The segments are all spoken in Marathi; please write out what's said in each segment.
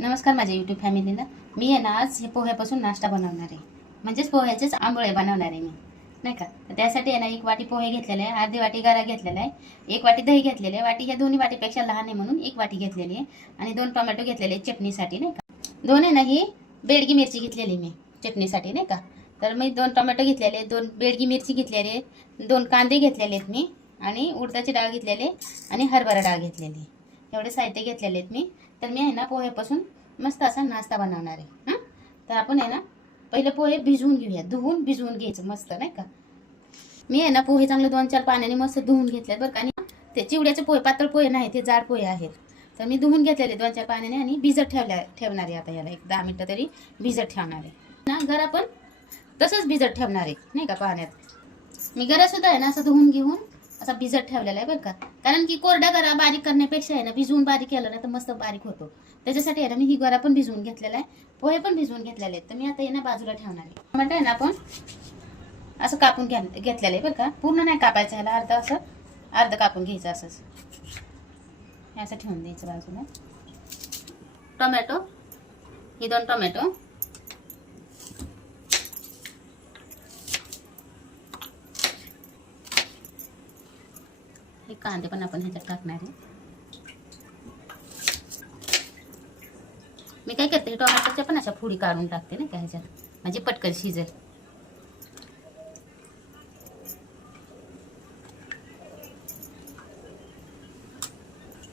नमस्कार माझ्या यूट्यूब फॅमिलीला. मी आहे ना आज हे पोह्यापासून नाश्ता बनवणार आहे, म्हणजेच पोह्याचेच आंबोळे बनवणार आहे मी, नाही का. तर त्यासाठी आहे ना 1 वाटी पोहे घेतलेले आहे, अर्धी वाटी गरा घेतलेला आहे, 1 वाटी दही घेतलेले आहे. वाटी ह्या दोन्ही वाटीपेक्षा लहान आहे म्हणून 1 वाटी घेतलेली आहे. आणि 2 टोमॅटो घेतलेले चटणीसाठी, नाही का. 2 आहे ना ही बेडगी मिरची घेतलेली मी चटणीसाठी, नाही का. तर मी 2 टोमॅटो घेतलेले, 2 बेडगी मिरची घेतलेली, 2 कांदे घेतलेले आहेत मी, आणि उडदाची डाळ घेतलेली आणि हरभरा डाळ घेतलेली. एवढे साहित्य घेतलेले आहेत मी. तर मी आहे ना पोह्यापासून मस्त असा नाश्ता बनवणार आहे. तर आपण आहे ना पहिले पोहे भिजवून घेऊया, धुवून भिजवून घ्यायचं मस्त, नाही का. मी आहे ना पोहे चांगले 2-4 पाण्याने मस्त धुवून घेतले बरं का. आणि ते चिवड्याचे पोहे पातळ पोहे नाही, ते जाड पोहे आहेत. तर मी धुवून घेतलेले 2-4 पाण्याने आणि भिजत ठेवणार आहे. आता याला 10 मिनिटं तरी भिजत ठेवणार आहे ना. गरा पण तसंच भिजत ठेवणार आहे, नाही का. पाण्यात मी गरा सुद्धा आहे ना असं धुवून घेऊन असा भिजत ठेवलेला आहे बरं का. कारण की कोरडा गरा बारीक करण्यापेक्षा आहे ना भिजवून बारीक केलं ना तर मस्त बारीक होतो. त्याच्यासाठी आहे ना मी ही गरा पण भिजवून घेतलेला आहे, पोहे पण भिजवून घेतलेले आहेत. तर मी आता यांना बाजूला ठेवणार आहे. टोमॅटो आहे ना आपण असं कापून घेतलेलं आहे बरं का. पूर्ण नाही कापायचं, ह्याला अर्ध कापून घ्यायचं असंच, हे असं ठेवून द्यायचं बाजूला. टोमॅटो, ही 2 टोमॅटो, हे कांदे पण आपण ह्याच्यात टाकणार आहे. मी काय करते टोमॅटोच्या पण अशा फोडी काढून टाकते ना ह्याच्यात, म्हणजे पटकन शिजेल.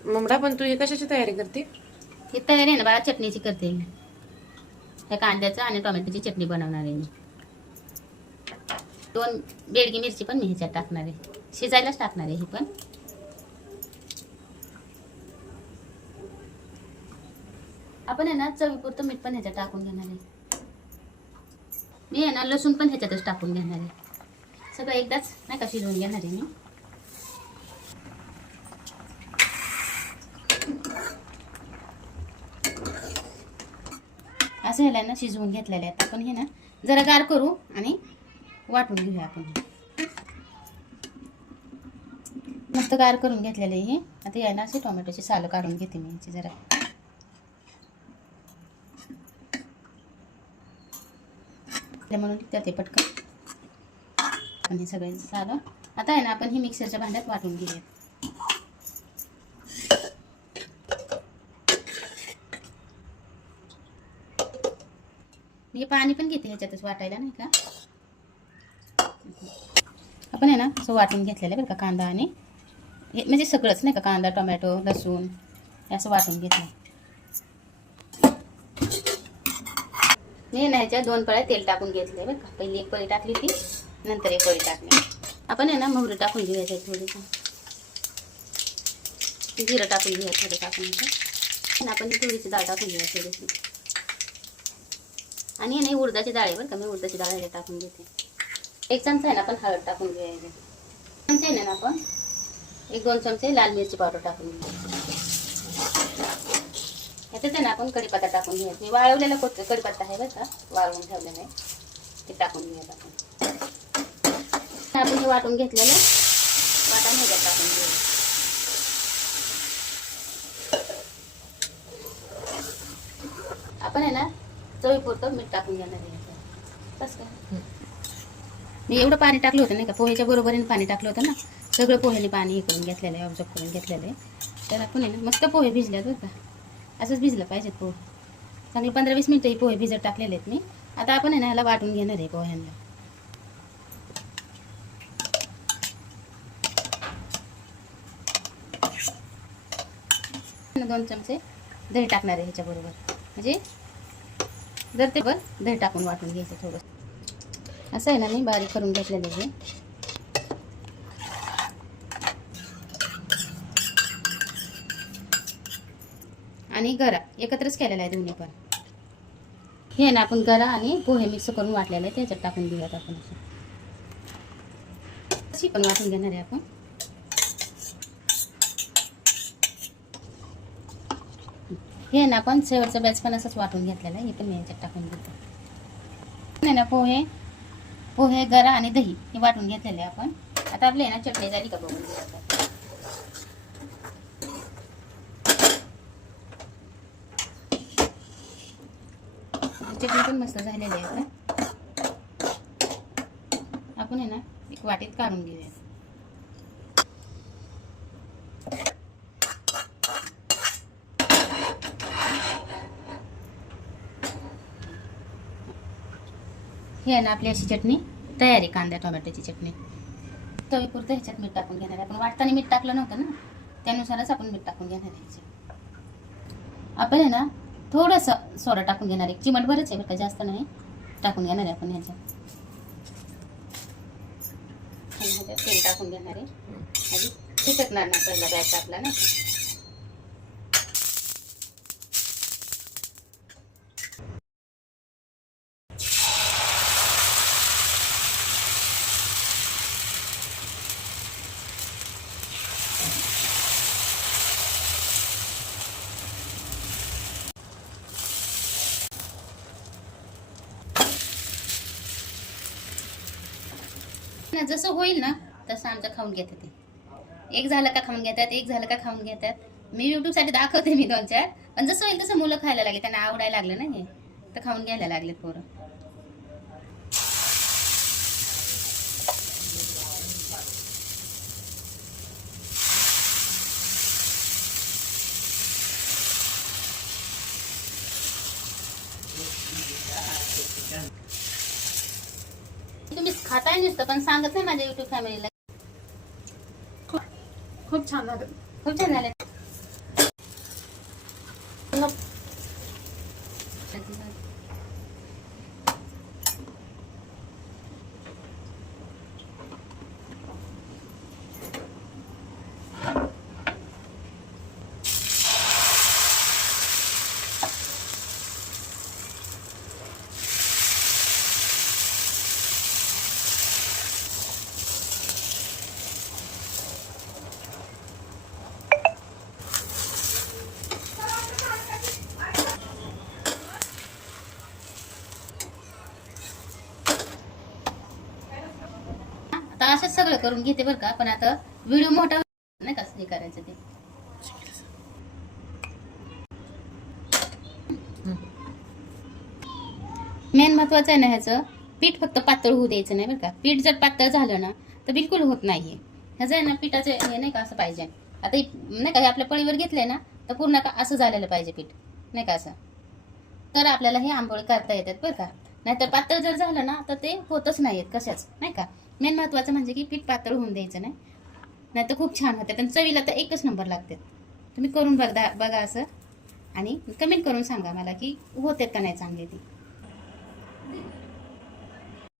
ममडा, पण तू हे कशाची तयारी करते? ही तयारी आहे ना बाळा, चटणीची करते मी. त्या कांद्याचं आणि टोमॅटोची चटणी बनवणार आहे मी. 2 बेडगी मिरची पण मी ह्याच्यात टाकणार आहे, शिजायलाच टाकणार आहे ही पण. आपण आहे ना चवीपुरतं मीठ पण ह्याच्यात टाकून घेणार आहे. मी आहे ना लसूण पण ह्याच्यातच टाकून घेणार आहे. सगळं एकदाच नाही का शिजवून घेणार आहे मी. असं ह्याला ना शिजवून घेतलेलं आहे. आपण हे ना जरा गार करू आणि वाटून घेऊया आपण. मस्त गार करून घेतलेले हे. आता यायला असे टोमॅटोची सालं काढून घेते मी याची जरा. म्हणून ते पटकन आणि सगळे सालं. आता आहे ना आपण ही मिक्सरच्या भांड्यात वाटून घेऊया. मी पाणी पण घेते ह्याच्यातच वाटायला, नाही का. आपण आहे ना असं वाटून घेतलेलं आहे बरं का. कांदा आणि म्हणजे सगळंच, नाही का. कांदा, टोमॅटो, लसूण हे असं वाटून घेतलं. मी ना ह्याच्यात 2 पळ्या तेल टाकून घेतले बरं का. पहिली 1 पळी टाकली ती, नंतर 1 पळी टाकली. आपण आहे ना मोहरी टाकून घेऊया ह्याच्यात थोडीसं, जिरं टाकून घेऊया थोडं टाकून आणि आपण थोडीशी डाळ टाकून घेऊया थोडीशी. आणि नाही उडदाची डाळ आहे बरं का. मी उडदाची डाळ ह्याला टाकून घेते. 1 चमचा आहे ना आपण हळद टाकून घेऊया. 1 चमचा आहे ना आपण 1-2 चमचे लाल मिरची पावडर टाकून घेऊया. ह्याच्यात आहे ना आपण कढीपत्ता टाकून घेऊया. मी वाळवलेला कढीपत्ता आहे बरं का, वाळवून ठेवलेला आहे, ते टाकून घेऊयात आपण हे वाटून घेतलेलं वाटण ह्याच्यात टाकून घेऊया. आपण आहे ना चवीपुरतं मीठ टाकून घेणार आहे. कसं काय मी एवढं पाणी टाकलं होतं, नाही का. पोह्याच्या बरोबरीने पाणी टाकलं होतं ना. सगळं पोह्याने पाणी हे करून घेतलेलं आहे, ऑब्झर्व करून घेतलेलं आहे. तर आपण आहे ना मस्त पोहे भिजल्यात बरं का. असंच भिजलं पाहिजेत पोहे. चांगले 15-20 मिनिटं ही पोहे भिजत टाकलेले आहेत मी. आता आपण आहे ना ह्याला वाटून घेणार आहे पोह्यांना. 2 चमचे दही टाकणार आहे ह्याच्याबरोबर, म्हणजे जर ते बरं दही टाकून वाटून घ्यायचं थोडं. असं आहे ना मी बारीक करून घेतलेलं आहे. आणि गरा एकत्रच केलेला आहे दोन्ही पण. हे ना आपण गरा आणि पोहे मिक्स करून वाटलेलं आहे, त्याच्यात टाकून घेऊयात आपण. अशी पण वाटून घेणार आहे आपण. हे ना आपण शेवटचा बॅच पण असंच वाटून घेतलेलं आहे. हे पण मी याच्यात टाकून घेतो. नाही ना पोहे गरा आणि दही हे वाटून घेतलेले आपण. आता आपली ना चटणी झाली का बघून घेऊया. टोमॅटोची चटणी पण मस्त झालेली आहे आता. आपण आहे ना एक वाटीत काढून घेऊया. ही आहे ना आपली अशी चटणी तयार आहे, कांदा टोमॅटोची चटणी. चवीपुरतं ह्याच्यात मीठ टाकून घेणार आहे. आपण वाटताना मीठ टाकलं नव्हतं ना, त्यानुसारच आपण मीठ टाकून घेणार आहे ह्याच्यात. आपण आहे ना थोडंसं सोडा टाकून घेणार आहे, चिमटभरच आहे बरं का, जास्त नाही टाकून घेणार आहे आपण ह्याच्यात. तेल टाकून घेणार आहे आणि चिकटणार ना पहिला बॅच टाकला ना. जसं होईल ना तसं आमचं खाऊन घेतात ते. एक झालं का खाऊन घेतात, एक झालं का खाऊन घेतात. मी यूट्यूबसाठी दाखवते मी 2-4, पण जसं होईल तसं मुलं खायला लागले, त्यांना आवडायला लागलं ना हे, तर खाऊन घ्यायला लागलेत पोरं. तुम्ही खाताय नुसतं पण सांगत नाही माझ्या युट्यूब फॅमिलीला. खूप छान झालं. खूप छान झाले. आता असंच सगळं करून घेते बरं का, पण आता व्हिडिओ मोठा नाही का हे करायचं ते. मेन महत्वाचं आहे ना ह्याचं, पीठ फक्त पातळ होऊ द्यायचं नाही बरं का. पीठ जर पातळ झालं ना तर बिलकुल होत नाहीये. ह्याचं आहे ना पिठाचं हे नाही का असं पाहिजे. आता नाही का हे आपल्या पळीवर घेतलंय ना तर पूर्ण का असं झालेलं पाहिजे पीठ, नाही का असं, तर आपल्याला हे आंबोळी करता येतात बरं का. नाहीतर पातळ जर झालं ना तर ते होतच नाहीत कशाच, नाही का. मेन महत्वाचं म्हणजे की पीठ पातळ होऊन द्यायचं नाही, नाहीतर खूप छान होते आणि चवीला तर एकच नंबर लागते. तुम्ही करून बघा असं आणि कमेंट करून सांगा मला की होते का नाही चांगले ती.